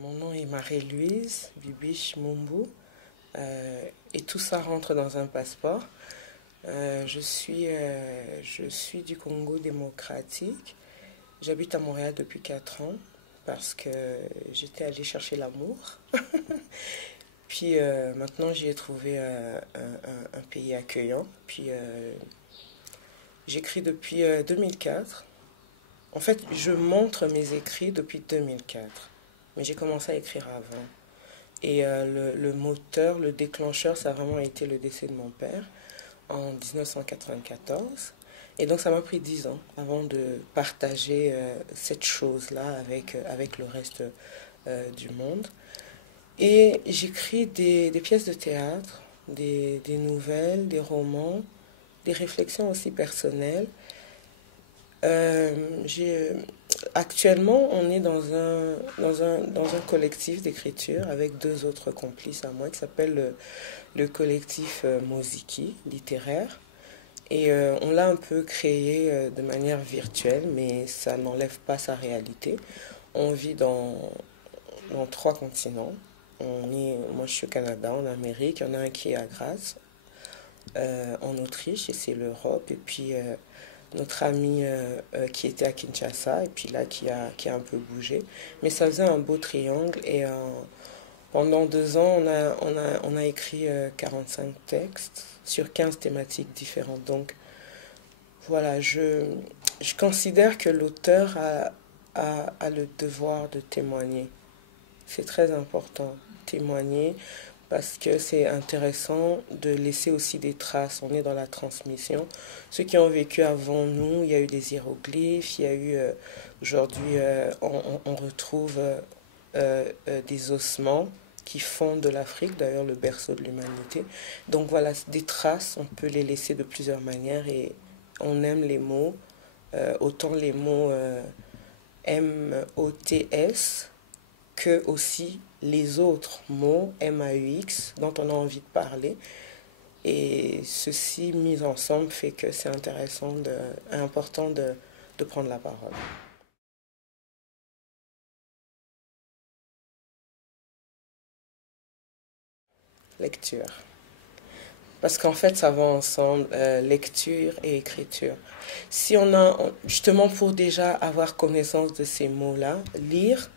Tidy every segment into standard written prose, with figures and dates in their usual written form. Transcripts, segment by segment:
Mon nom est Marie-Louise Bibiche Mumbu et tout ça rentre dans un passeport. Je suis du Congo démocratique. J'habite à Montréal depuis 4 ans parce que j'étais allée chercher l'amour. Puis maintenant j'y ai trouvé un pays accueillant. Puis j'écris depuis 2004. En fait, je montre mes écrits depuis 2004. Mais j'ai commencé à écrire avant. Et le moteur, le déclencheur, ça a vraiment été le décès de mon père en 1994. Et donc ça m'a pris 10 ans avant de partager cette chose-là avec le reste du monde. Et j'écris des pièces de théâtre, des nouvelles, des romans, des réflexions aussi personnelles. Euh, j'ai, Actuellement, on est dans un collectif d'écriture avec deux autres complices à moi qui s'appelle le collectif Moziki littéraire. Et on l'a un peu créé de manière virtuelle, mais ça n'enlève pas sa réalité. On vit dans 3 continents. Moi, je suis au Canada, en Amérique. Il y en a un qui est à Graz, en Autriche, et c'est l'Europe. Et puis, notre ami qui était à Kinshasa, et puis là, qui a un peu bougé. Mais ça faisait un beau triangle. Et pendant 2 ans, on a écrit 5 textes sur 15 thématiques différentes. Donc, voilà, je considère que l'auteur a le devoir de témoigner. C'est très important, témoigner, parce que c'est intéressant de laisser aussi des traces. On est dans la transmission. Ceux qui ont vécu avant nous, il y a eu des hiéroglyphes, il y a eu, aujourd'hui, on retrouve des ossements qui font de l'Afrique, d'ailleurs le berceau de l'humanité. Donc voilà, des traces, on peut les laisser de plusieurs manières et on aime les mots, autant les mots M-O-T-S que aussi les autres mots M-A-U-X dont on a envie de parler. Et ceci mis ensemble fait que c'est important de prendre la parole. Lecture. Parce qu'en fait, ça va ensemble, lecture et écriture. Si justement pour déjà avoir connaissance de ces mots-là, lire,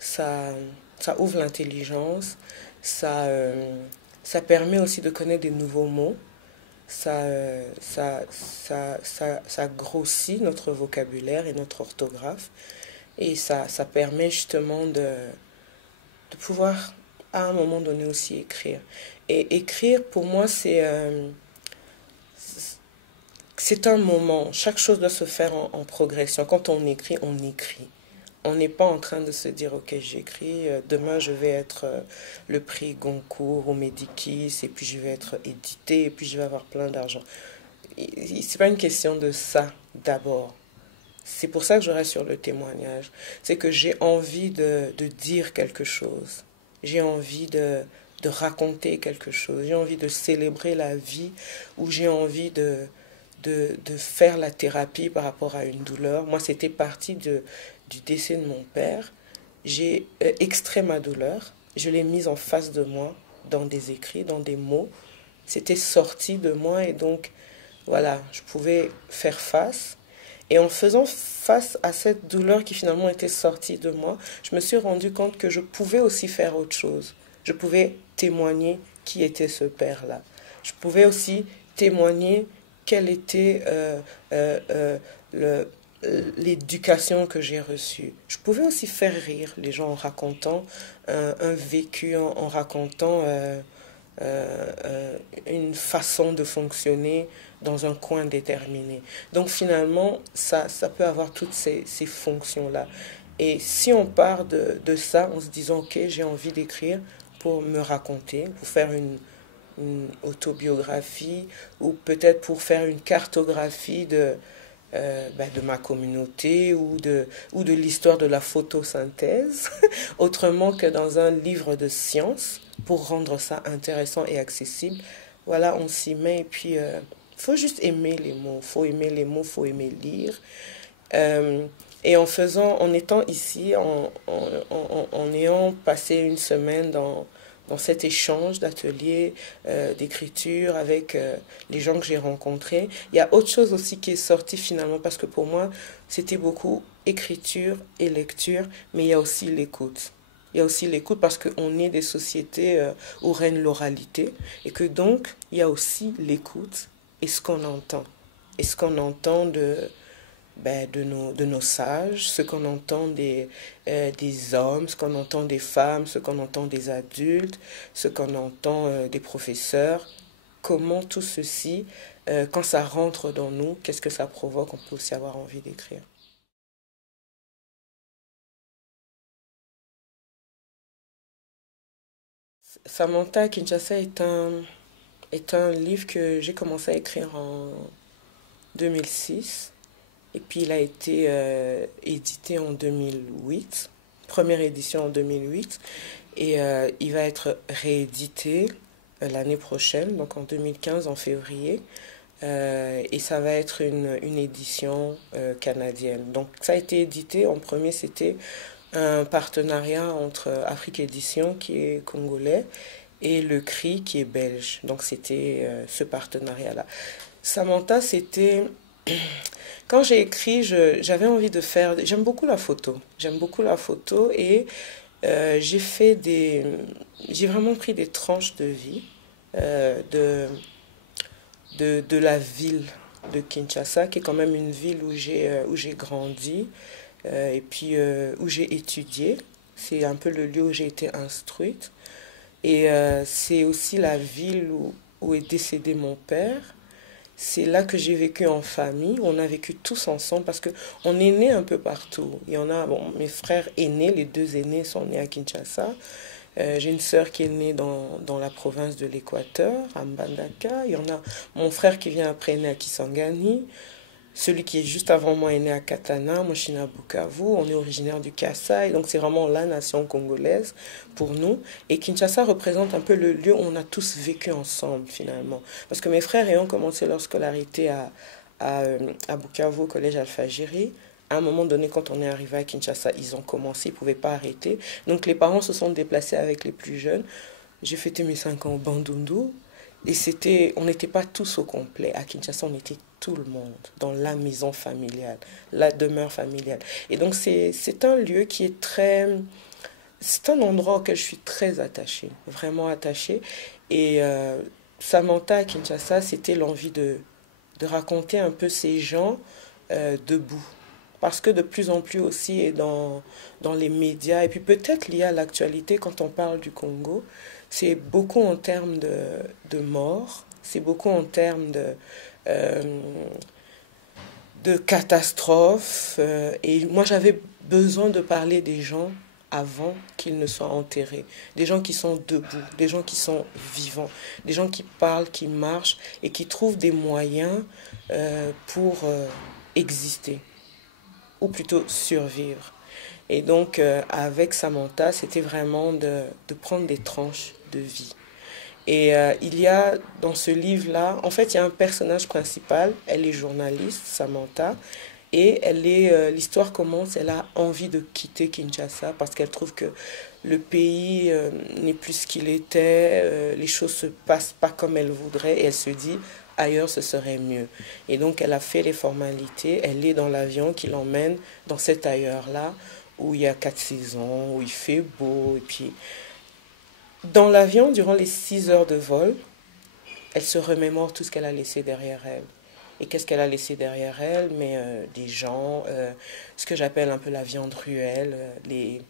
ça, ça ouvre l'intelligence, ça, ça permet aussi de connaître des nouveaux mots, ça grossit notre vocabulaire et notre orthographe, et ça permet justement de pouvoir à un moment donné aussi écrire. Et écrire, pour moi, c'est un moment. Chaque chose doit se faire en progression. Quand on écrit, on écrit. On n'est pas en train de se dire, ok, j'écris, demain je vais être le prix Goncourt ou Médikis, et puis je vais être édité, et puis je vais avoir plein d'argent. C'est pas une question de ça, d'abord. C'est pour ça que je reste sur le témoignage. C'est que j'ai envie de dire quelque chose. J'ai envie de raconter quelque chose. J'ai envie de célébrer la vie ou j'ai envie de faire la thérapie par rapport à une douleur. Moi, c'était parti du décès de mon père. J'ai extrait ma douleur. Je l'ai mise en face de moi dans des écrits, dans des mots. C'était sorti de moi et donc, voilà, je pouvais faire face. Et en faisant face à cette douleur qui finalement était sortie de moi, je me suis rendu compte que je pouvais aussi faire autre chose. Je pouvais témoigner qui était ce père-là. Je pouvais aussi témoigner quelle était l'éducation que j'ai reçue. Je pouvais aussi faire rire les gens en racontant un vécu, en racontant une façon de fonctionner dans un coin déterminé. Donc finalement, ça peut avoir toutes ces fonctions-là. Et si on part de ça en se disant, ok, j'ai envie d'écrire pour me raconter, pour faire une autobiographie ou peut-être pour faire une cartographie de ma communauté ou de l'histoire de la photosynthèse, autrement que dans un livre de sciences, pour rendre ça intéressant et accessible. Voilà, on s'y met et puis faut juste aimer les mots, faut aimer les mots, faut aimer lire. Et en étant ici, en ayant passé une semaine dans cet échange d'ateliers, d'écriture avec les gens que j'ai rencontrés, il y a autre chose aussi qui est sorti finalement, parce que pour moi, c'était beaucoup écriture et lecture, mais il y a aussi l'écoute. Il y a aussi l'écoute parce qu'on est des sociétés où règne l'oralité et que donc il y a aussi l'écoute et ce qu'on entend. Et ce qu'on entend de nos sages, ce qu'on entend des hommes, ce qu'on entend des femmes, ce qu'on entend des adultes, ce qu'on entend des professeurs. Comment tout ceci, quand ça rentre dans nous, qu'est-ce que ça provoque? On peut aussi avoir envie d'écrire. Samantha Kinshasa est un livre que j'ai commencé à écrire en 2006. Et puis il a été édité en 2008, première édition en 2008, et il va être réédité l'année prochaine, donc en 2015, en février, et ça va être une édition canadienne. Donc ça a été édité, en premier c'était un partenariat entre Afrique Édition, qui est congolais, et Le Cri, qui est belge. Donc c'était ce partenariat-là. Samantha, c'était quand j'ai écrit, j'avais envie de faire. J'aime beaucoup la photo. J'aime beaucoup la photo et j'ai fait des. J'ai vraiment pris des tranches de vie de la ville de Kinshasa, qui est quand même une ville où j'ai grandi et puis où j'ai étudié. C'est un peu le lieu où j'ai été instruite. Et c'est aussi la ville où est décédé mon père. C'est là que j'ai vécu en famille. On a vécu tous ensemble parce que on est né un peu partout. Il y en a, bon, mes frères aînés, les deux aînés sont nés à Kinshasa. J'ai une sœur qui est née dans la province de l'Équateur, à Mbandaka. Il y en a mon frère qui vient après, né à Kisangani. Celui qui est juste avant moi est né à Katana, moi je suis né à Bukavu, on est originaire du Kassai, donc c'est vraiment la nation congolaise pour nous. Et Kinshasa représente un peu le lieu où on a tous vécu ensemble finalement. Parce que mes frères ayant commencé leur scolarité à Bukavu, au collège Alpha-Géry, à un moment donné, quand on est arrivé à Kinshasa, ils ont commencé, ils ne pouvaient pas arrêter. Donc les parents se sont déplacés avec les plus jeunes. J'ai fêté mes 5 ans au Bandundu. Et c'était, on n'était pas tous au complet. À Kinshasa, on était tout le monde dans la maison familiale, la demeure familiale. Et donc, c'est un lieu qui est très... C'est un endroit auquel je suis très attachée, vraiment attachée. Et Samantha à Kinshasa, c'était l'envie de raconter un peu ces gens debout. Parce que de plus en plus aussi, et dans les médias, et puis peut-être lié à l'actualité, quand on parle du Congo, c'est beaucoup en termes de mort, c'est beaucoup en termes euh, de catastrophes. Et moi, j'avais besoin de parler des gens avant qu'ils ne soient enterrés. Des gens qui sont debout, des gens qui sont vivants, des gens qui parlent, qui marchent et qui trouvent des moyens pour exister, ou plutôt survivre. Et donc, avec Samantha, c'était vraiment de prendre des tranches de vie. Et il y a dans ce livre-là, en fait, il y a un personnage principal, elle est journaliste, Samantha, et l'histoire commence, elle a envie de quitter Kinshasa parce qu'elle trouve que le pays n'est plus ce qu'il était, les choses se passent pas comme elle voudrait, et elle se dit, ailleurs ce serait mieux. Et donc elle a fait les formalités, elle est dans l'avion qui l'emmène dans cet ailleurs-là, où il y a 4 saisons, où il fait beau, et puis dans l'avion, durant les 6 heures de vol, elle se remémore tout ce qu'elle a laissé derrière elle. Et qu'est-ce qu'elle a laissé derrière elle? Mais des gens, ce que j'appelle un peu la viande ruelle, les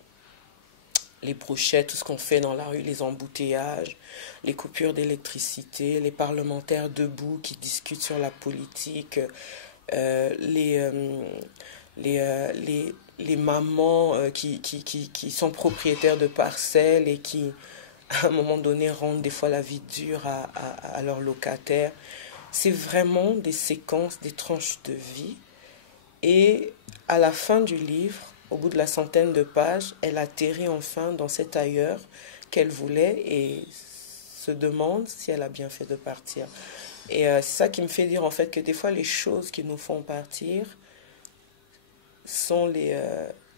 brochettes, tout ce qu'on fait dans la rue, les embouteillages, les coupures d'électricité, les parlementaires debout qui discutent sur la politique, euh, les, euh, les mamans qui sont propriétaires de parcelles et qui, à un moment donné, rendent des fois la vie dure à leurs locataires. C'est vraiment des séquences, des tranches de vie. Et à la fin du livre, au bout de la centaine de pages, elle atterrit enfin dans cet ailleurs qu'elle voulait et se demande si elle a bien fait de partir. Et c'est ça qui me fait dire en fait que des fois les choses qui nous font partir, sont les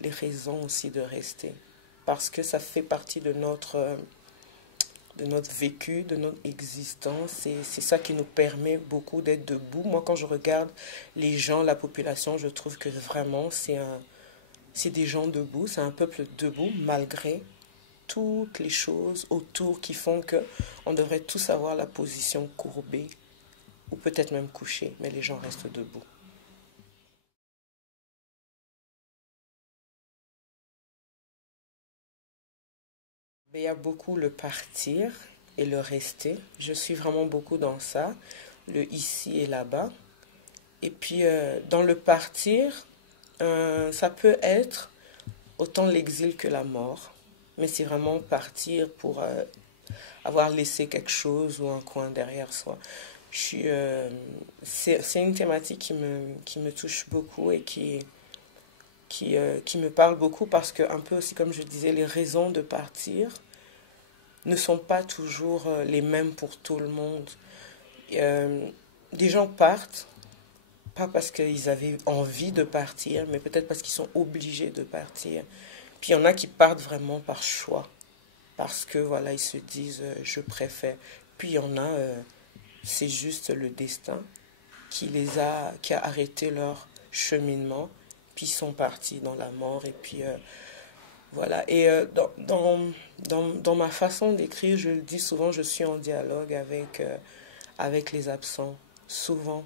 raisons aussi de rester. Parce que ça fait partie de notre vécu, de notre existence. C'est ça qui nous permet beaucoup d'être debout. Moi, quand je regarde les gens, la population, je trouve que vraiment, c'est des gens debout, c'est un peuple debout, malgré toutes les choses autour qui font que on devrait tous avoir la position courbée, ou peut-être même couchée, mais les gens restent debout. Mais il y a beaucoup le partir et le rester. Je suis vraiment beaucoup dans ça, le ici et là-bas. Et puis, dans le partir, ça peut être autant l'exil que la mort. Mais c'est vraiment partir pour avoir laissé quelque chose ou un coin derrière soi. C'est une thématique qui me touche beaucoup et qui me parle beaucoup parce que, un peu aussi comme je disais, les raisons de partir ne sont pas toujours les mêmes pour tout le monde. Euh, des gens partent, pas parce qu'ils avaient envie de partir, mais peut-être parce qu'ils sont obligés de partir. Puis il y en a qui partent vraiment par choix, parce que voilà, ils se disent je préfère. Puis il y en a, c'est juste le destin qui a arrêté leur cheminement, puis ils sont partis dans la mort, et puis voilà. Et dans ma façon d'écrire, je le dis souvent, je suis en dialogue avec les absents, souvent.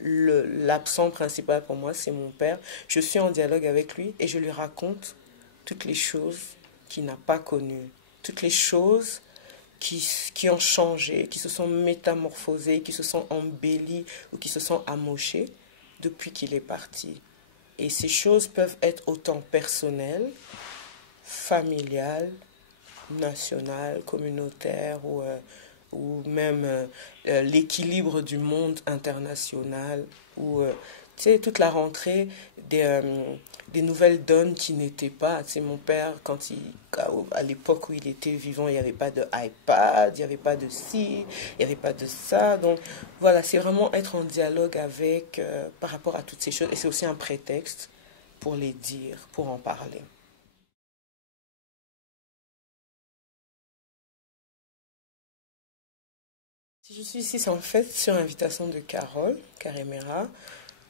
L'absent principal pour moi, c'est mon père. Je suis en dialogue avec lui et je lui raconte toutes les choses qu'il n'a pas connues, toutes les choses qui ont changé, qui se sont métamorphosées, qui se sont embellies ou qui se sont amochées depuis qu'il est parti. Et ces choses peuvent être autant personnelles, familiales, nationales, communautaires ou même l'équilibre du monde international ou tu sais toute la rentrée des nouvelles donnes qui n'étaient pas. Tu sais, mon père, à l'époque où il était vivant, il n'y avait pas de iPad, il n'y avait pas de ci, il n'y avait pas de ça. Donc voilà, c'est vraiment être en dialogue avec par rapport à toutes ces choses. Et c'est aussi un prétexte pour les dire, pour en parler. Si je suis ici, c'est en fait sur invitation de Carole, Carémera,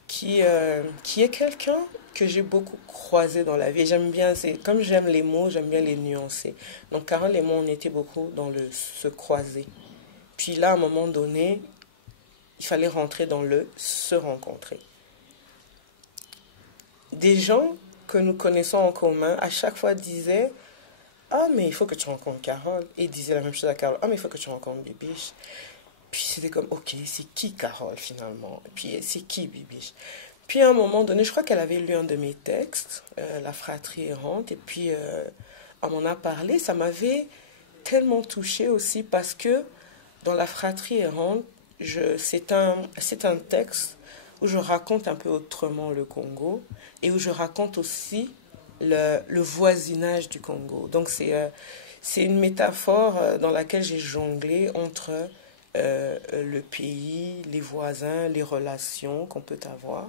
qui est quelqu'un que j'ai beaucoup croisé dans la vie. J'aime bien, c'est comme j'aime les mots, j'aime bien les nuancer. Donc Carole et moi, on était beaucoup dans le se croiser. Puis là, à un moment donné, il fallait rentrer dans le se rencontrer. Des gens que nous connaissons en commun, à chaque fois disaient, ah, mais il faut que tu rencontres Carole. Et disaient la même chose à Carole, ah, mais il faut que tu rencontres Bibiche. Puis c'était comme, ok, c'est qui Carole finalement? Et puis c'est qui Bibiche? Puis à un moment donné, je crois qu'elle avait lu un de mes textes, La fratrie errante, et puis elle m'en a parlé. Ça m'avait tellement touchée aussi parce que dans La fratrie errante, c'est un texte où je raconte un peu autrement le Congo et où je raconte aussi le voisinage du Congo. Donc c'est une métaphore dans laquelle j'ai jonglé entre le pays, les voisins, les relations qu'on peut avoir.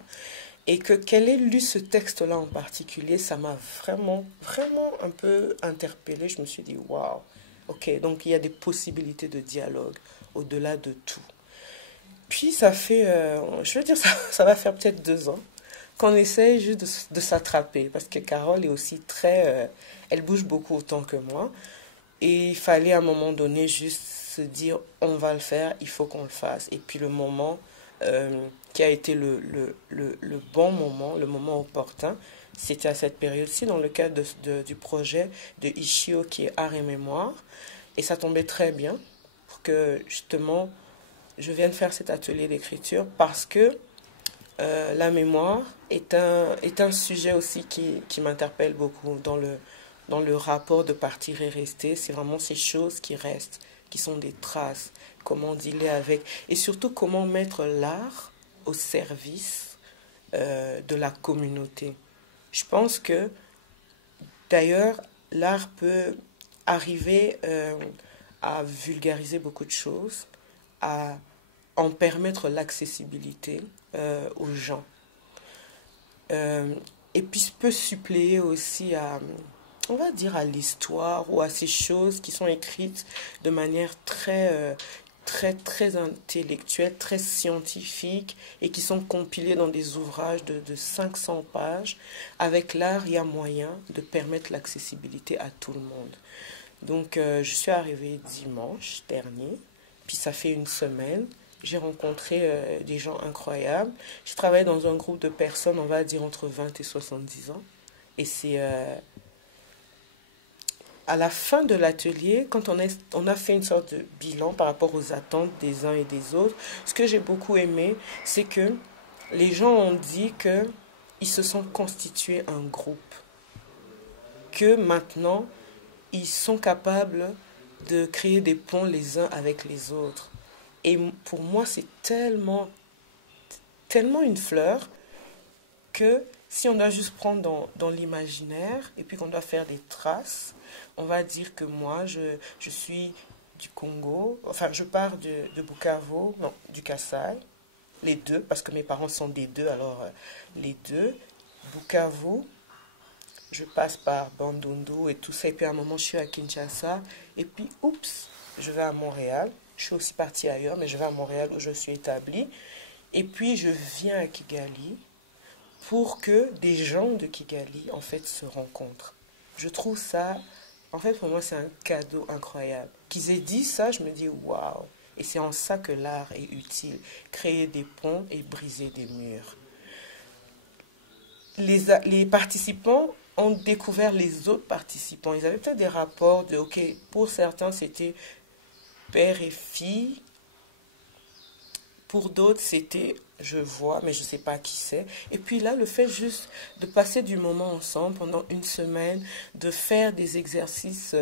Et que qu'elle ait lu ce texte-là en particulier, ça m'a vraiment, vraiment un peu interpellée. Je me suis dit, waouh, ok, donc il y a des possibilités de dialogue au-delà de tout. Puis ça fait, je veux dire, ça va faire peut-être 2 ans qu'on essaie juste de s'attraper. Parce que Carole est aussi très, elle bouge beaucoup autant que moi. Et il fallait à un moment donné juste se dire, on va le faire, il faut qu'on le fasse. Et puis le moment qui a été le bon moment, le moment opportun, c'était à cette période-ci, dans le cadre du projet de Ishio qui est Art et Mémoire. Et ça tombait très bien pour que justement je vienne faire cet atelier d'écriture parce que la mémoire est un sujet aussi qui m'interpelle beaucoup dans le rapport de partir et rester. C'est vraiment ces choses qui restent, qui sont des traces, comment dealer avec, et surtout comment mettre l'art au service de la communauté. Je pense que d'ailleurs, l'art peut arriver à vulgariser beaucoup de choses, à en permettre l'accessibilité aux gens. Euh, et puis peut suppléer aussi à, on va dire, à l'histoire ou à ces choses qui sont écrites de manière très intellectuelle, très scientifique et qui sont compilées dans des ouvrages de 500 pages. Avec l'art, il y a moyen de permettre l'accessibilité à tout le monde. Donc, je suis arrivée dimanche dernier, puis ça fait une semaine. J'ai rencontré des gens incroyables. Je travaille dans un groupe de personnes, on va dire entre 20 et 70 ans. Et c'est à la fin de l'atelier, quand on a fait une sorte de bilan par rapport aux attentes des uns et des autres, ce que j'ai beaucoup aimé, c'est que les gens ont dit que ils se sont constitués un groupe, que maintenant ils sont capables de créer des ponts les uns avec les autres. Et pour moi, c'est tellement une fleur que si on doit juste prendre dans l'imaginaire et puis qu'on doit faire des traces, on va dire que moi, je suis du Congo, enfin, je pars de Bukavu, non, du Kassai, les deux, parce que mes parents sont des deux, alors les deux. Bukavu, je passe par Bandundu et tout ça, et puis à un moment, je suis à Kinshasa, et puis, oups, je vais à Montréal. Je suis aussi partie ailleurs, mais je vais à Montréal où je suis établie. Et puis, je viens à Kigali pour que des gens de Kigali, en fait, se rencontrent. Je trouve ça, en fait, pour moi, c'est un cadeau incroyable. Qu'ils aient dit ça, je me dis, waouh! Et c'est en ça que l'art est utile. Créer des ponts et briser des murs. Les participants ont découvert les autres participants. Ils avaient peut-être des rapports de, ok, pour certains, c'était père et fille. Pour d'autres, c'était je vois, mais je ne sais pas qui c'est. Et puis là, le fait juste de passer du moment ensemble pendant une semaine, de faire des exercices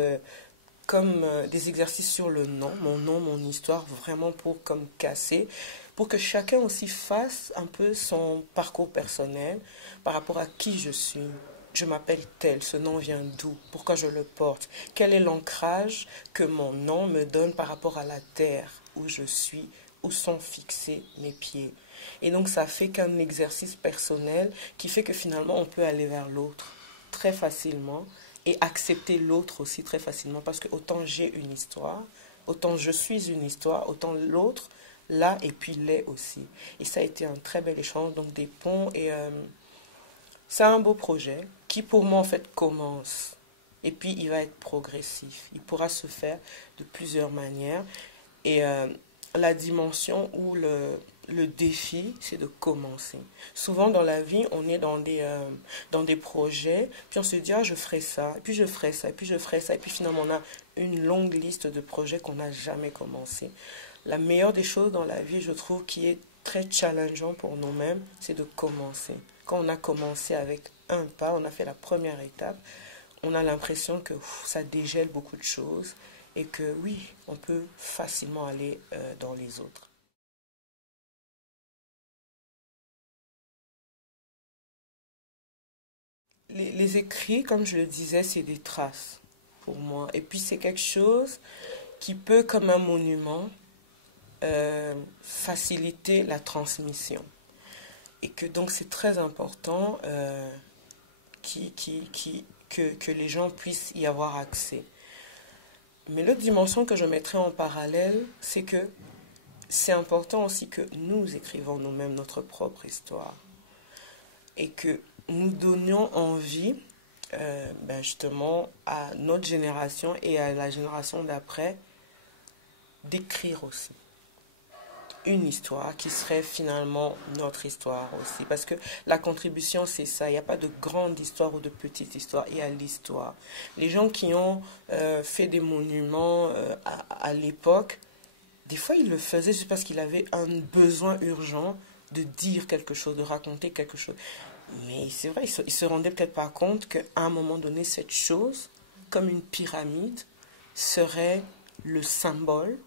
comme des exercices sur le nom, mon histoire, vraiment pour comme casser, pour que chacun aussi fasse un peu son parcours personnel par rapport à qui je suis. Je m'appelle tel, ce nom vient d'où, pourquoi je le porte, quel est l'ancrage que mon nom me donne par rapport à la terre où je suis, où sont fixés mes pieds. Et donc ça fait qu'un exercice personnel qui fait que finalement on peut aller vers l'autre très facilement et accepter l'autre aussi très facilement parce que autant j'ai une histoire, autant je suis une histoire, autant l'autre là et puis l'est aussi. Et ça a été un très bel échange, donc des ponts et c'est un beau projet qui pour moi en fait commence et puis il va être progressif. Il pourra se faire de plusieurs manières et la dimension où le défi, c'est de commencer. Souvent dans la vie, on est dans des projets, puis on se dit, ah, je ferai ça, et puis je ferai ça, et puis je ferai ça, et puis finalement on a une longue liste de projets qu'on n'a jamais commencé. La meilleure des choses dans la vie, je trouve, qui est très challengeant pour nous-mêmes, c'est de commencer. Quand on a commencé avec un pas, on a fait la première étape, on a l'impression que ça dégèle beaucoup de choses et que oui, on peut facilement aller dans les autres. Les écrits, comme je le disais, c'est des traces pour moi. Et puis c'est quelque chose qui peut, comme un monument, faciliter la transmission. Et que donc c'est très important que les gens puissent y avoir accès. Mais l'autre dimension que je mettrais en parallèle, c'est que c'est important aussi que nous écrivons nous-mêmes notre propre histoire et que nous donnions envie justement à notre génération et à la génération d'après d'écrire aussi une histoire qui serait finalement notre histoire aussi. Parce que la contribution, c'est ça. Il n'y a pas de grande histoire ou de petite histoire. Il y a l'histoire. Les gens qui ont fait des monuments à l'époque, des fois, ils le faisaient juste parce qu'il avait un besoin urgent de dire quelque chose, de raconter quelque chose. Mais c'est vrai, ils se rendaient peut-être pas compte qu'à un moment donné, cette chose, comme une pyramide, serait le symbole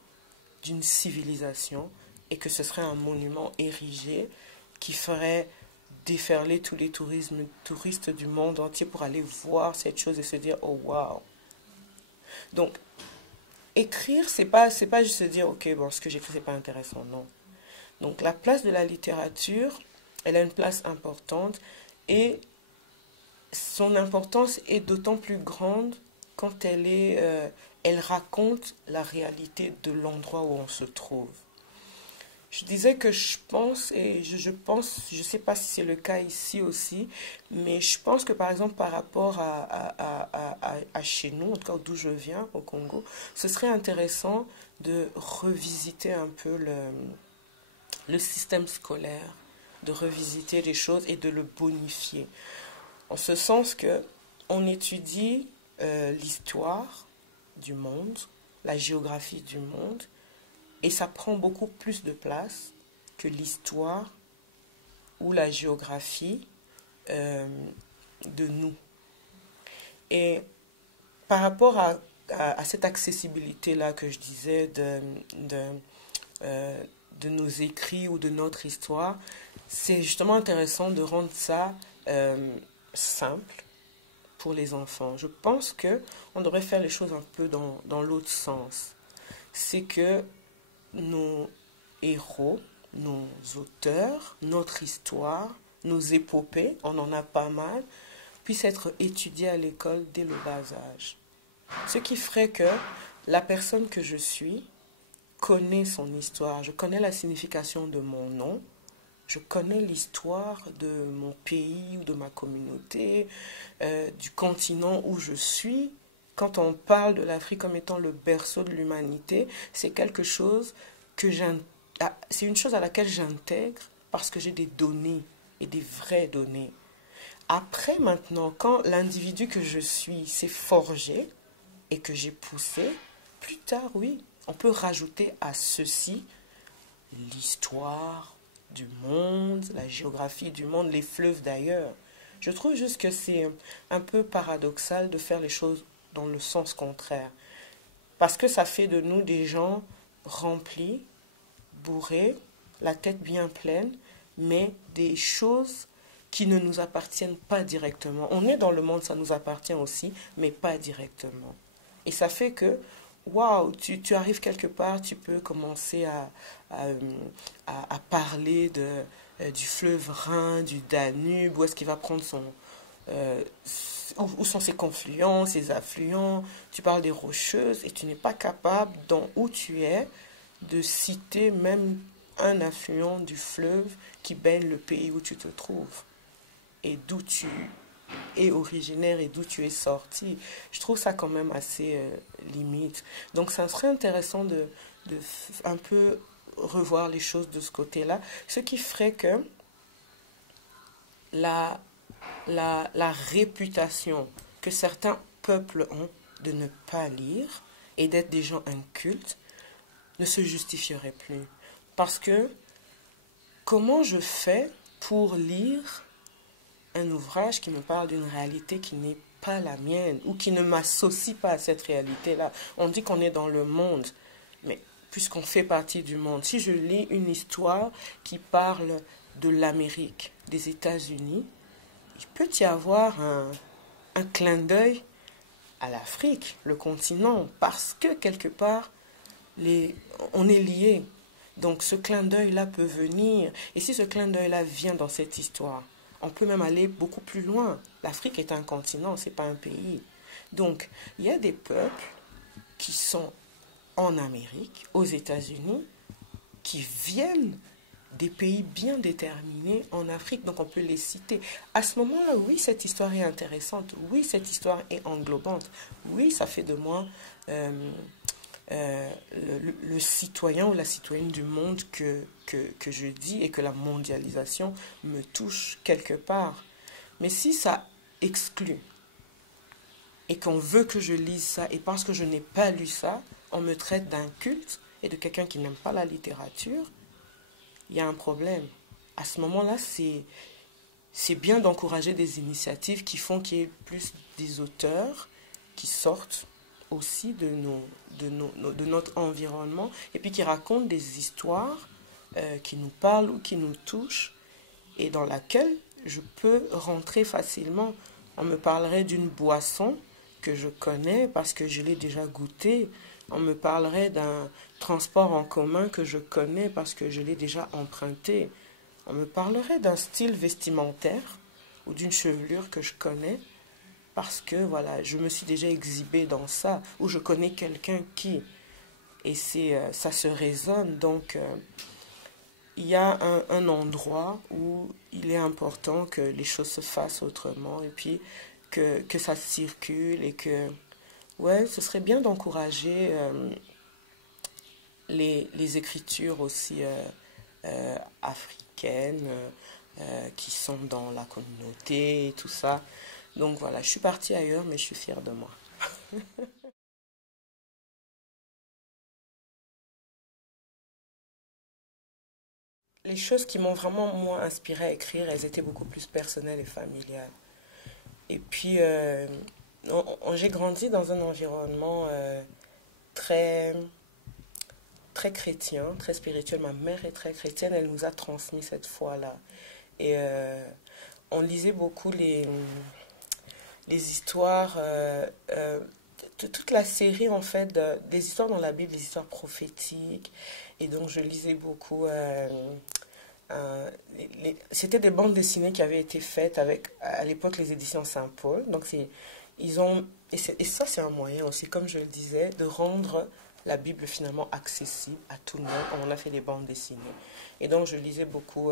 d'une civilisation et que ce serait un monument érigé qui ferait déferler tous les touristes du monde entier pour aller voir cette chose et se dire oh waouh. Donc écrire c'est pas juste se dire ok bon ce que j'écris c'est pas intéressant, non. Donc la place de la littérature, elle a une place importante et son importance est d'autant plus grande quand elle raconte la réalité de l'endroit où on se trouve. Je disais que je pense, et je pense, je ne sais pas si c'est le cas ici aussi, mais je pense que par exemple par rapport à chez nous, en tout cas d'où je viens, au Congo, ce serait intéressant de revisiter un peu le système scolaire, de revisiter les choses et de le bonifier. En ce sens que on étudie l'histoire du monde, la géographie du monde, et ça prend beaucoup plus de place que l'histoire ou la géographie de nous. Et par rapport à cette accessibilité-là que je disais de nos écrits ou de notre histoire, c'est justement intéressant de rendre ça simple pour les enfants. Je pense que on devrait faire les choses un peu dans l'autre sens. C'est que nos héros, nos auteurs, notre histoire, nos épopées, on en a pas mal, puissent être étudiés à l'école dès le bas âge. Ce qui ferait que la personne que je suis connaît son histoire. Je connais la signification de mon nom. Je connais l'histoire de mon pays ou de ma communauté, du continent où je suis. Quand on parle de l'Afrique comme étant le berceau de l'humanité, c'est quelque chose c'est une chose à laquelle j'intègre parce que j'ai des données et des vraies données. Après, maintenant, quand l'individu que je suis s'est forgé et que j'ai poussé, plus tard, oui, on peut rajouter à ceci l'histoire du monde, la géographie du monde, les fleuves d'ailleurs. Je trouve juste que c'est un peu paradoxal de faire les choses dans le sens contraire. Parce que ça fait de nous des gens remplis, bourrés, la tête bien pleine, mais des choses qui ne nous appartiennent pas directement. On est dans le monde, ça nous appartient aussi, mais pas directement. Et ça fait que, waouh, tu arrives quelque part, tu peux commencer à parler du fleuve Rhin, du Danube, où est-ce qu'il va prendre où sont ses confluents, ses affluents. Tu parles des rocheuses et tu n'es pas capable, dans où tu es, de citer même un affluent du fleuve qui baigne le pays où tu te trouves et d'où tu es originaire et d'où tu es sorti. Je trouve ça quand même assez limite. Donc ça serait intéressant de un peu revoir les choses de ce côté-là, ce qui ferait que la réputation que certains peuples ont de ne pas lire et d'être des gens incultes ne se justifierait plus. Parce que comment je fais pour lire un ouvrage qui me parle d'une réalité qui n'est pas la mienne ou qui ne m'associe pas à cette réalité-là? On dit qu'on est dans le monde, mais puisqu'on fait partie du monde, si je lis une histoire qui parle de l'Amérique, des États-Unis, il peut y avoir un clin d'œil à l'Afrique, le continent, parce que quelque part, on est liés. Donc ce clin d'œil-là peut venir. Et si ce clin d'œil-là vient dans cette histoire, on peut même aller beaucoup plus loin. L'Afrique est un continent, ce n'est pas un pays. Donc il y a des peuples qui sont en Amérique, aux États-Unis, qui viennent des pays bien déterminés en Afrique, donc on peut les citer. À ce moment-là, oui, cette histoire est intéressante, oui, cette histoire est englobante, oui, ça fait de moi le citoyen ou la citoyenne du monde que je dis et que la mondialisation me touche quelque part. Mais si ça exclut et qu'on veut que je lise ça et parce que je n'ai pas lu ça, on me traite d'inculte et de quelqu'un qui n'aime pas la littérature, il y a un problème. À ce moment-là, c'est bien d'encourager des initiatives qui font qu'il y ait plus des auteurs qui sortent aussi de notre environnement et puis qui racontent des histoires qui nous parlent ou qui nous touchent et dans laquelle je peux rentrer facilement. On me parlerait d'une boisson que je connais parce que je l'ai déjà goûtée. On me parlerait d'un transport en commun que je connais parce que je l'ai déjà emprunté. On me parlerait d'un style vestimentaire ou d'une chevelure que je connais parce que voilà, je me suis déjà exhibée dans ça, ou je connais quelqu'un qui, et ça se résonne. Donc, il y a un endroit où il est important que les choses se fassent autrement et puis que ça circule et que, ouais, ce serait bien d'encourager les écritures aussi africaines qui sont dans la communauté et tout ça. Donc voilà, je suis partie ailleurs, mais je suis fière de moi. Les choses qui m'ont vraiment, moi, inspirée à écrire, elles étaient beaucoup plus personnelles et familiales. Et puis, j'ai grandi dans un environnement très, très chrétien, très spirituel. Ma mère est très chrétienne, elle nous a transmis cette foi-là. Et on lisait beaucoup les histoires, de toute la série en fait, des histoires dans la Bible, des histoires prophétiques. Et donc je lisais beaucoup. C'était des bandes dessinées qui avaient été faites avec, à l'époque, les éditions Saint-Paul. Donc ils ont, et ça c'est un moyen aussi, comme je le disais, de rendre la Bible finalement accessible à tout le monde. On a fait des bandes dessinées. Et donc je lisais beaucoup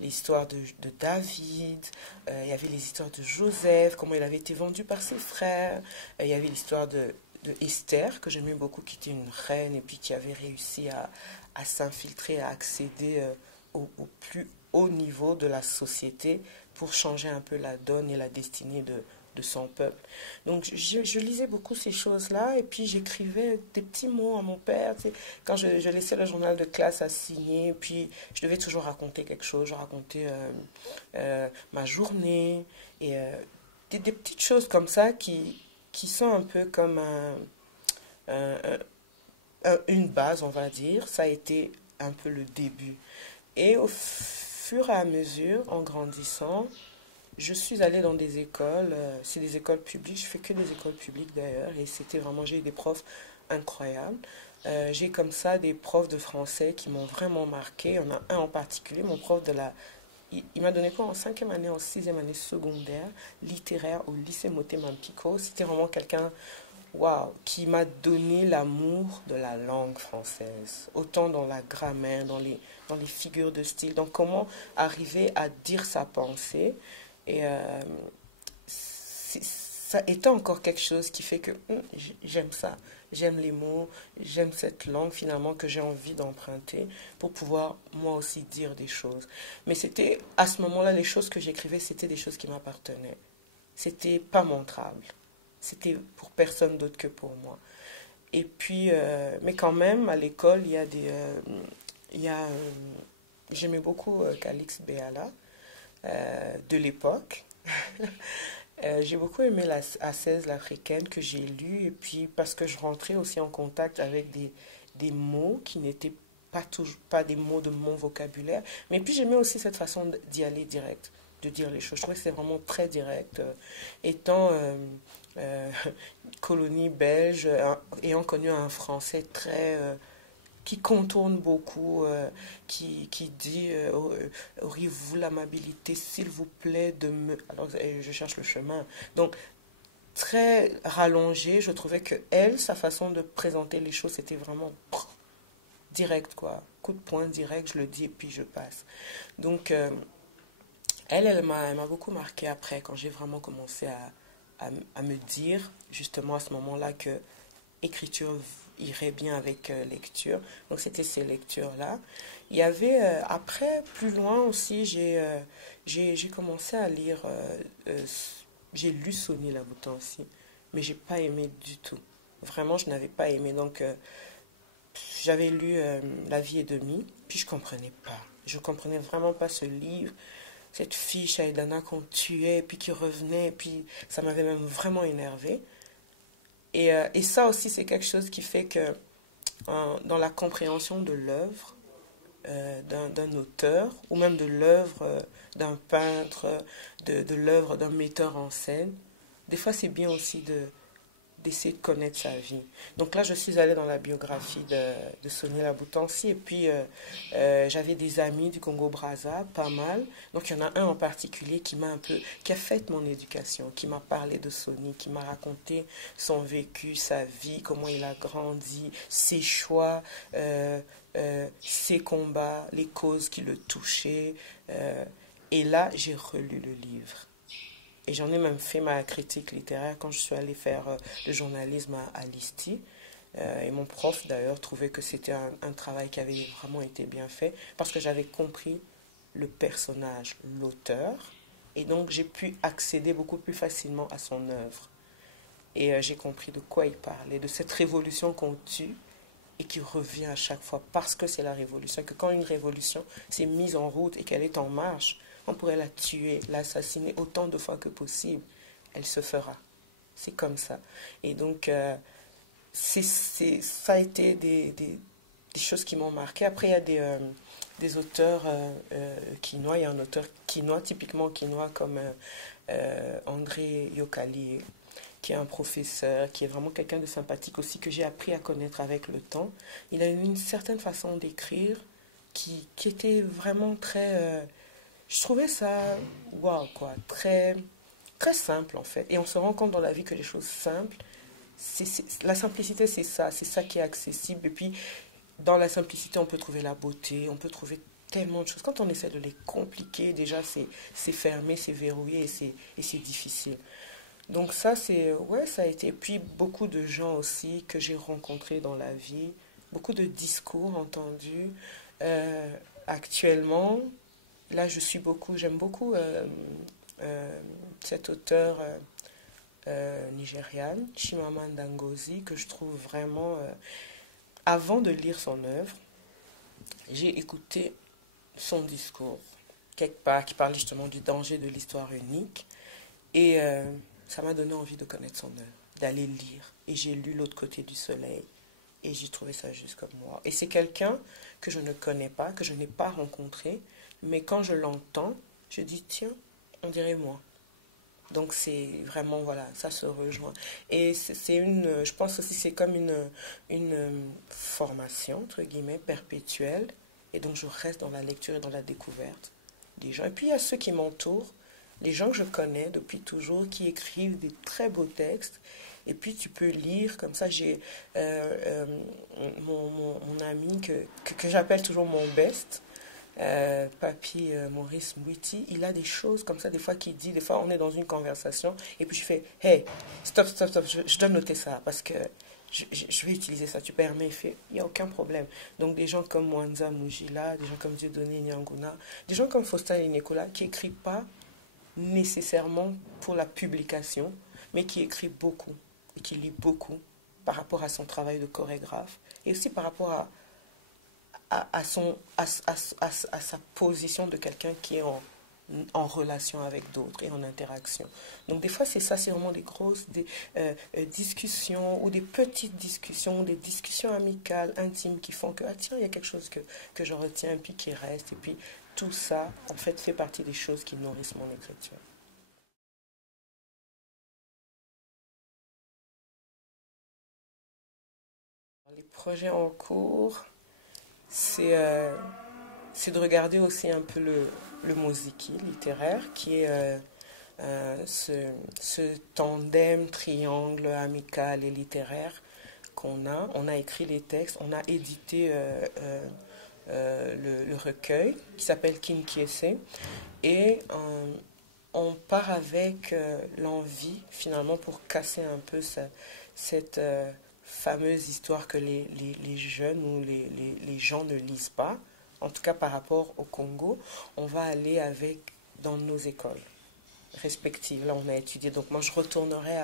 l'histoire de David, il y avait les histoires de Joseph, comment il avait été vendu par ses frères, il y avait l'histoire de Esther, que j'aimais beaucoup, qui était une reine et puis qui avait réussi à s'infiltrer, à accéder au plus haut niveau de la société pour changer un peu la donne et la destinée de son peuple. Donc je lisais beaucoup ces choses-là et puis j'écrivais des petits mots à mon père. Tu sais, quand je laissais le journal de classe à signer, puis je devais toujours raconter quelque chose. Je racontais ma journée et des petites choses comme ça qui sont un peu comme un- une base, on va dire. Ça a été un peu le début. Et au fur et à mesure, en grandissant, je suis allée dans des écoles, c'est des écoles publiques, je fais que des écoles publiques d'ailleurs, et c'était vraiment, j'ai eu des profs incroyables. J'ai comme ça des profs de français qui m'ont vraiment marqué. Il y en a un en particulier, mon prof de la... Il m'a donné quoi en cinquième année, en sixième année secondaire, littéraire au lycée Moté-Mampico. C'était vraiment quelqu'un, waouh, qui m'a donné l'amour de la langue française, autant dans la grammaire, dans les figures de style, dans comment arriver à dire sa pensée. Et ça était encore quelque chose qui fait que j'aime ça, j'aime les mots, j'aime cette langue finalement que j'ai envie d'emprunter pour pouvoir moi aussi dire des choses. Mais c'était à ce moment-là, les choses que j'écrivais, c'était des choses qui m'appartenaient. C'était pas montrable. C'était pour personne d'autre que pour moi. Et puis, mais quand même, à l'école, il y a il y a, j'aimais beaucoup Calix Béala de l'époque. J'ai beaucoup aimé la A16, l'africaine, que j'ai lue, et puis parce que je rentrais aussi en contact avec des mots qui n'étaient pas, toujours, pas des mots de mon vocabulaire, mais puis j'aimais aussi cette façon d'y aller direct, de dire les choses. Je trouvais que c'est vraiment très direct. Étant euh, colonie belge, ayant connu un français très qui contourne beaucoup, qui dit auriez-vous l'amabilité, s'il vous plaît, de me... Alors, je cherche le chemin. Donc, très rallongé, je trouvais que elle, sa façon de présenter les choses, c'était vraiment direct, quoi. Coup de poing direct, je le dis et puis je passe. Donc, elle m'a beaucoup marqué après, quand j'ai vraiment commencé à me dire, justement à ce moment-là, que écriture irait bien avec lecture. Donc c'était ces lectures-là. Il y avait, après, plus loin aussi, j'ai commencé à lire, j'ai lu Sonny Laboutin aussi, mais j'ai pas aimé du tout. Vraiment, je n'avais pas aimé. Donc j'avais lu La vie est demie, puis je comprenais pas. Je comprenais vraiment pas ce livre. Cette fille, Shaidana, qu'on tuait, puis qui revenait, puis ça m'avait même vraiment énervé. Et ça aussi, c'est quelque chose qui fait que dans la compréhension de l'œuvre d'un auteur, ou même de l'œuvre d'un peintre, de l'œuvre d'un metteur en scène, des fois c'est bien aussi d'essayer de connaître sa vie. Donc là, je suis allée dans la biographie de Sonia Laboutansi et puis j'avais des amis du Congo-Brazza, pas mal. Donc il y en a un en particulier qui m'a un peu, qui a fait mon éducation, qui m'a parlé de Sonia, qui m'a raconté son vécu, sa vie, comment il a grandi, ses choix, ses combats, les causes qui le touchaient. Et là, j'ai relu le livre. Et j'en ai même fait ma critique littéraire quand je suis allée faire le journalisme à l'ISTI. Et mon prof, d'ailleurs, trouvait que c'était un travail qui avait vraiment été bien fait parce que j'avais compris le personnage, l'auteur. Et donc, j'ai pu accéder beaucoup plus facilement à son œuvre. Et j'ai compris de quoi il parlait, de cette révolution qu'on tue et qui revient à chaque fois parce que c'est la révolution. Que quand une révolution s'est mise en route et qu'elle est en marche, on pourrait la tuer, l'assassiner autant de fois que possible. Elle se fera. C'est comme ça. Et donc, ça a été des choses qui m'ont marqué. Après, il y a des auteurs quinois. Il y a un auteur quinois, typiquement quinois, comme André Yokali, qui est un professeur, qui est vraiment quelqu'un de sympathique aussi, que j'ai appris à connaître avec le temps. Il a une certaine façon d'écrire qui était vraiment très... je trouvais ça, waouh, quoi, très, très simple en fait. Et on se rend compte dans la vie que les choses simples, la simplicité c'est ça qui est accessible. Et puis, dans la simplicité, on peut trouver la beauté, on peut trouver tellement de choses. Quand on essaie de les compliquer, déjà c'est fermé, c'est verrouillé et c'est difficile. Donc ça, ouais, ça a été. Puis beaucoup de gens aussi que j'ai rencontrés dans la vie, beaucoup de discours entendus. Actuellement, là, j'aime beaucoup cette auteure nigériane, Chimamanda Ngozi, que je trouve vraiment... avant de lire son œuvre, j'ai écouté son discours, quelque part, qui parle justement du danger de l'histoire unique. Et ça m'a donné envie de connaître son œuvre, d'aller lire. Et j'ai lu L'autre côté du soleil. Et j'ai trouvé ça juste comme moi. Et c'est quelqu'un que je ne connais pas, que je n'ai pas rencontré. Mais quand je l'entends, je dis, tiens, on dirait moi. Donc c'est vraiment, voilà, ça se rejoint. Et je pense aussi c'est comme une formation, entre guillemets, perpétuelle. Et donc je reste dans la lecture et dans la découverte des gens. Et puis il y a ceux qui m'entourent, les gens que je connais depuis toujours, qui écrivent des très beaux textes. Et puis tu peux lire, comme ça j'ai mon ami que j'appelle toujours mon best, Papy Maurice Mbouiti, il a des choses comme ça, des fois qu'il dit, des fois on est dans une conversation, et puis je fais, hey, stop, stop, stop, je dois noter ça, parce que je vais utiliser ça, tu permets, il fait, il n'y a aucun problème. Donc des gens comme Mwanza Mujila, des gens comme Dieudonné Nyanguna, des gens comme Faustin Nicolas, qui n'écrivent pas nécessairement pour la publication, mais qui écrit beaucoup, et qui lit beaucoup, par rapport à son travail de chorégraphe, et aussi par rapport à sa position de quelqu'un qui est en relation avec d'autres et en interaction. Donc des fois c'est ça, c'est vraiment des grosses discussions ou des petites discussions, des discussions amicales, intimes qui font que, ah tiens, il y a quelque chose que je retiens et puis qui reste. Et puis tout ça, en fait partie des choses qui nourrissent mon écriture. Les projets en cours, c'est c'est de regarder aussi un peu le Moziki littéraire, qui est ce tandem, triangle amical et littéraire qu'on a. On a écrit les textes, on a édité le recueil qui s'appelle Kinkiese et on part avec l'envie finalement pour casser un peu cette fameuse histoire que les jeunes ou les gens ne lisent pas. En tout cas par rapport au Congo, on va aller avec dans nos écoles respectives. Là, on a étudié. Donc moi, je retournerai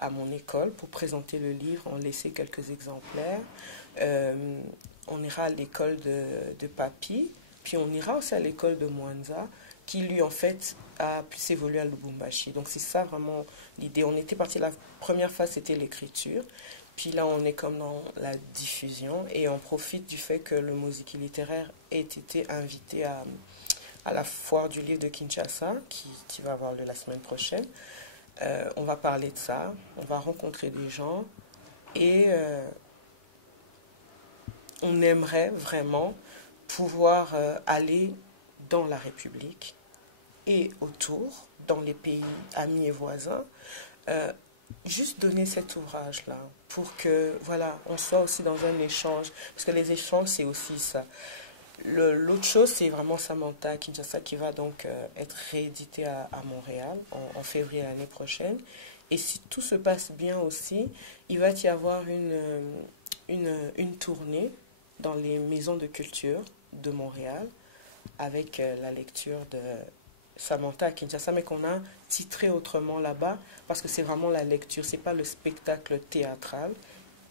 à mon école pour présenter le livre, en laisser quelques exemplaires. On ira à l'école de Papi, puis on ira aussi à l'école de Mwanza, qui lui, en fait, a pu s'évoluer à Lubumbashi. Donc c'est ça vraiment l'idée. On était parti, la première phase, c'était l'écriture. Puis là, on est comme dans la diffusion et on profite du fait que le Moziki littéraire ait été invité à la foire du livre de Kinshasa, qui va avoir lieu la semaine prochaine. On va parler de ça, on va rencontrer des gens et on aimerait vraiment pouvoir aller dans la République et autour, dans les pays amis et voisins, euh, juste donner cet ouvrage-là pour que, voilà, on soit aussi dans un échange, parce que les échanges, c'est aussi ça. L'autre chose, c'est vraiment Samantha Kinshasa qui va donc être réédité à Montréal en février l'année prochaine. Et si tout se passe bien aussi, il va y avoir une tournée dans les maisons de culture de Montréal avec la lecture de Samantha à Kinshasa, mais qu'on a titré autrement là-bas parce que c'est vraiment la lecture, c'est pas le spectacle théâtral,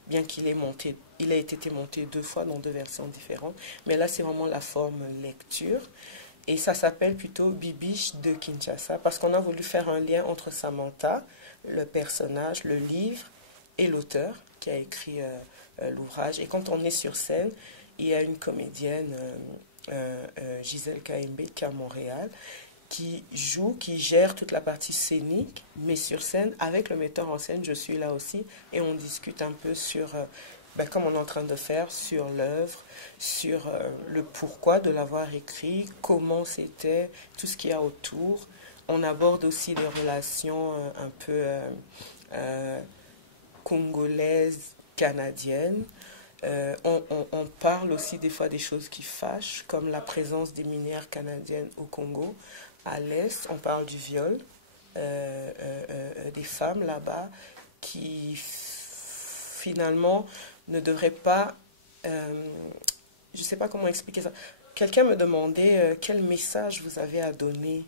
bien qu'il ait monté, il a été monté 2 fois dans 2 versions différentes, mais là c'est vraiment la forme lecture. Et ça s'appelle plutôt Bibiche de Kinshasa parce qu'on a voulu faire un lien entre Samantha, le personnage, le livre et l'auteur qui a écrit l'ouvrage. Et quand on est sur scène, il y a une comédienne, Gisèle Kaimbe, qui est à Montréal, qui joue, qui gère toute la partie scénique, mais sur scène, avec le metteur en scène, je suis là aussi, et on discute un peu sur, comme on est en train de faire, sur l'œuvre, sur le pourquoi de l'avoir écrit, comment c'était, tout ce qu'il y a autour. On aborde aussi des relations un peu congolaises, canadiennes. On parle aussi des fois des choses qui fâchent, comme la présence des minières canadiennes au Congo. À l'Est, on parle du viol des femmes là-bas qui finalement ne devraient pas... je ne sais pas comment expliquer ça. Quelqu'un me demandait quel message vous avez à donner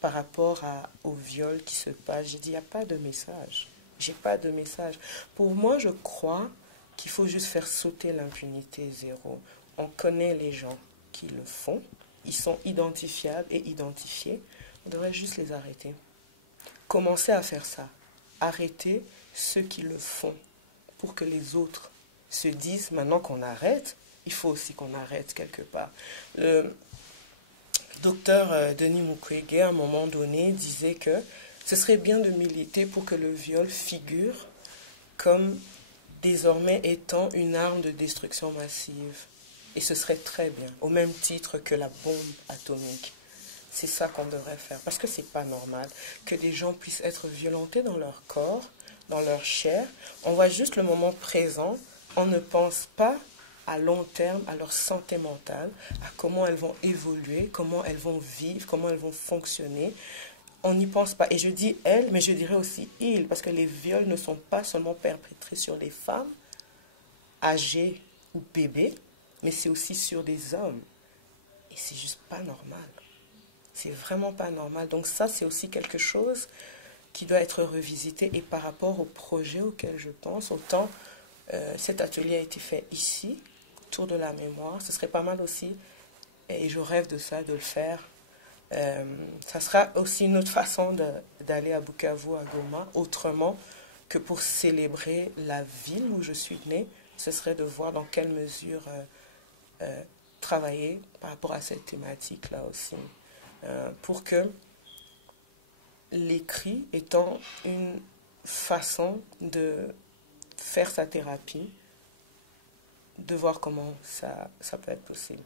par rapport au viol qui se passe. J'ai dit, il n'y a pas de message. J'ai pas de message. Pour moi, je crois qu'il faut juste faire sauter l'impunité zéro. On connaît les gens qui le font. Ils sont identifiables et identifiés. On devrait juste les arrêter. Commencer à faire ça. Arrêter ceux qui le font pour que les autres se disent, maintenant qu'on arrête, il faut aussi qu'on arrête quelque part. Le docteur Denis Mukwege, à un moment donné, disait que ce serait bien de militer pour que le viol figure comme désormais étant une arme de destruction massive. Et ce serait très bien, au même titre que la bombe atomique. C'est ça qu'on devrait faire, parce que c'est pas normal que des gens puissent être violentés dans leur corps, dans leur chair. On voit juste le moment présent, on ne pense pas à long terme à leur santé mentale, à comment elles vont évoluer, comment elles vont vivre, comment elles vont fonctionner. On n'y pense pas. Et je dis elles, mais je dirais aussi ils, parce que les viols ne sont pas seulement perpétrés sur les femmes âgées ou bébés, mais c'est aussi sur des hommes. Et c'est juste pas normal. C'est vraiment pas normal. Donc ça, c'est aussi quelque chose qui doit être revisité. Et par rapport au projet auquel je pense, autant cet atelier a été fait ici, autour de la mémoire, ce serait pas mal aussi, et je rêve de ça, de le faire. Ça sera aussi une autre façon d'aller à Bukavu, à Goma, autrement que pour célébrer la ville où je suis née. Ce serait de voir dans quelle mesure travailler par rapport à cette thématique-là aussi. Pour que l'écrit étant une façon de faire sa thérapie, de voir comment ça peut être possible.